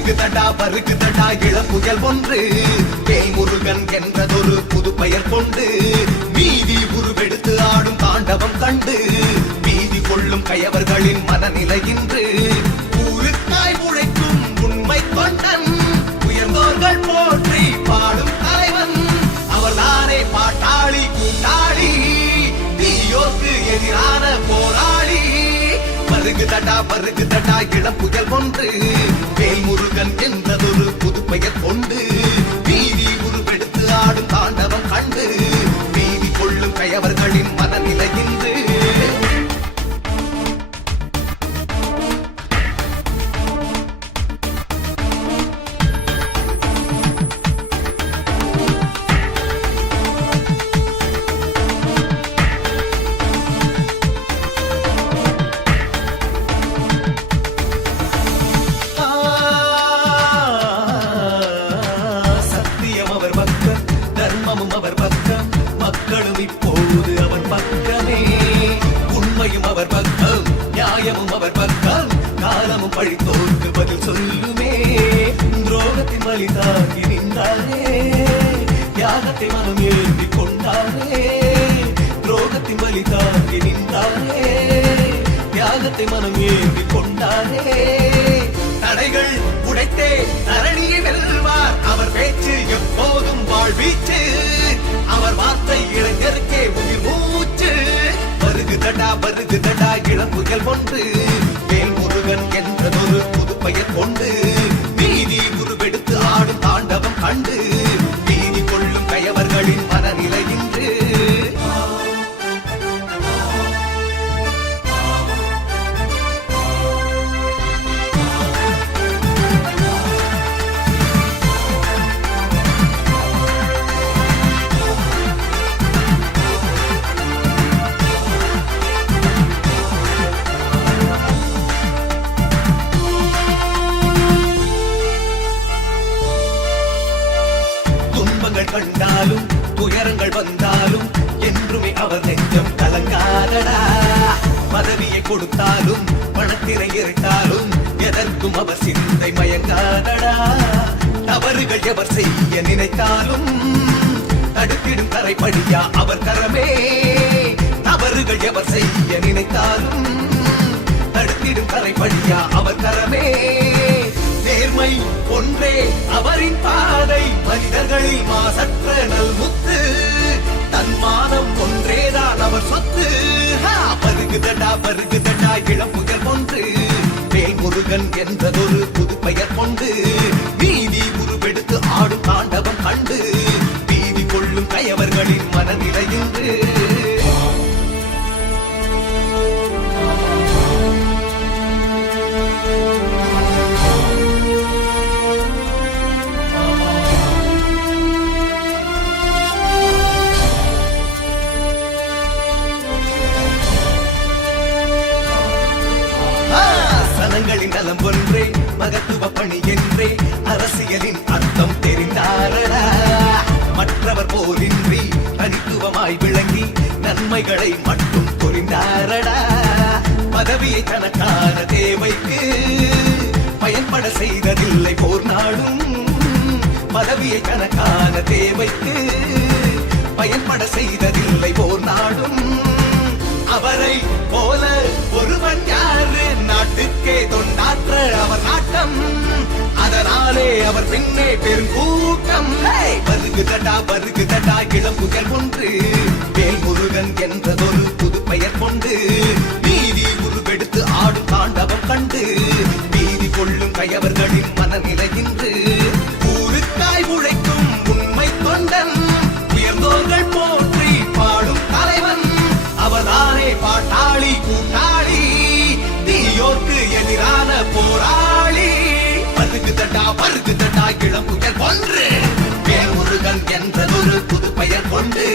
வருகுதடா இளப்புயல் ஒன்று வேல்முருகன் என்றதொரு புது பெயர் கொண்டு மீதி உருவெடுத்து ஆடும் தாண்டவம் கண்டு மீதி கொள்ளும் கயவர்களின் மனநிலை இன்று ஊருக்காய் உழைக்கும் உண்மை கொண்டன் உயர்ந்தோர்கள் போற்றி பாடும் தலைவன் அவர்தானே பாட்டாளி கூட்டாளி தீயோக்கு எதிரான போராளி. வருகுதடா இளப்புயல் ஒன்று வேல்முருகன் என்றதொரு புது பெயர் கொண்டு வீதி உருவெடுத்து ஆடும் தாண்டவம் கண்டு வீதி கொள்ளும் கயவர்களின் மனநிலை இன்று அவர் பக்கம் மக்களும் இப்போது அவர் பக்கமே உண்மையும் அவர் பக்கம் நியாயமும் அவர் பக்கம் காலமும் பழித்தோர்க்கு பதில் சொல்லுமே. துரோகத்தின் வழி தாங்கி நின்றாரே தியாகத்தை மனம் ஏந்தி கொண்டாரே துரோகத்தின் வழி தாங்கி நின்றாரே தியாகத்தை மனம் ஏந்தி கொண்டாரே. தடைகள் உடைத்தே தரணியை வெல்வார் அவர் பேச்சு எப்போதும் வாழ்வீச்சு அவர் வார்த்தை இளைஞருக்கே உயிர் மூச்சு. வருகுதடா இளம்புயல் ஒன்று வேல்முருகன் என்றதொரு புது பெயர் கொண்டு வீதி உருவெடுத்து ஆடும் தாண்டவம் கண்டு வீதி கொள்ளும் கயவர்களின் மனநிலை இன்று கண்டாலும் துயரங்கள் வந்தாலும் என்றுமே அவர் நெஞ்சம் கலங்காதடா. பதவியை கொடுத்தாலும் பணத்திரை இருட்டாலும் எதற்கும் அவர் சிந்தை மயங்காதடா. தவறுகள் எவர் செய்ய நினைத்தாலும் தடுத்திடும் தரைப்படியா அவர் கரமே. தவறுகள் எவர் செய்ய நினைத்தாலும் தடுத்திடும் தரைப்படியா அவர் கரமே. நேர்மை ஒன்றே அவரின் பாதை மனிதர்களில் மாசற்ற நல்முத்து தன்மானம் ஒன்றேதான் அவர் சொத்து. வருகுதடா இளம்புயல் ஒன்று வேல்முருகன் என்றதொரு புது பெயர் கொண்டு வீதி உருவெடுத்து ஆடும் தாண்டவம் கண்டு வீதி கொள்ளும் கயவர்களின் மனநிலை இன்று நலம் ஒன்றே மகத்துவ பணி என்றே அரசியலின் அர்த்தம் தெரிந்தாரடா. மற்றவர் போலின்றி தனித்துவமாய் விளங்கி நன்மைகளை மட்டும் புரிந்தாரடா. பதவியை தனக்கான தேவைக்கு பயன்பட செய்ததில்லை போர் நாடும். பதவியை தனக்கான தேவைக்கு பயன்பட செய்ததில்லை போர் நாடும். அவரை போல ஒருவன் யாரு நாட்டுக்கே தொண்டாற்ற அவர் நாட்டம் அதனாலே அவர் பின்னே பெருங்கூட்டம். வருகுதடா இளம்புயல் ஒன்று வேல்முருகன் என்றதொரு புது பெயர் கொண்டு வீதி உருவெடுத்து ஆடும் தாண்டவம் கண்டு வீதி கொள்ளும் கயவர்களின் மனநிலை இன்று ஊருக்காய் உழைக்கும் உண்மை கொண்டன் உயர்ந்தோர்கள் போற்றி பாடும் தலைவன் அவர்தானே பாட்டாளி கூட்டாளி தீயோர்க்கு எதிரான போராளி. வருகுதடா இளம்புயல் ஒன்று வேல்முருகன் என்றதொரு புது பெயர் கொண்டு